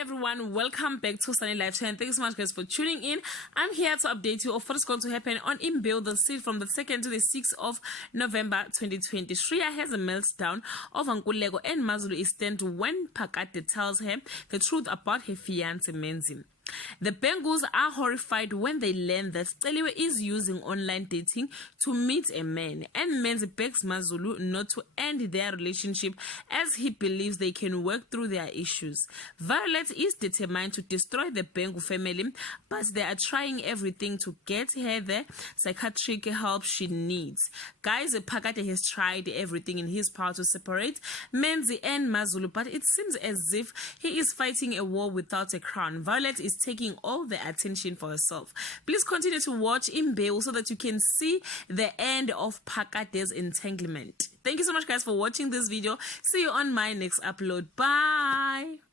Everyone, welcome back to Sunny Life Channel. Thank you so much guys for tuning in. I'm here to update you of what is going to happen on Imbewu, the seat from the 2nd to the 6th of November 2020. Shreya has a meltdown of Nkululeko and Mazulu is stunned when Phakade tells her the truth about her fiancé Menzi. The Bengals are horrified when they learn that Celiwe is using online dating to meet a man, and Menzi begs Mazulu not to end their relationship as he believes they can work through their issues. Violet is determined to destroy the Bengu family, but they are trying everything to get her the psychiatric help she needs. Guys, Phakade has tried everything in his power to separate Menzi and Mazulu, but it seems as if he is fighting a war without a crown. Violet is taking all the attention for herself. Please continue to watch Imbewu so that you can see the end of Phakade's entanglement. Thank you so much guys for watching this video. See you on my next upload. Bye.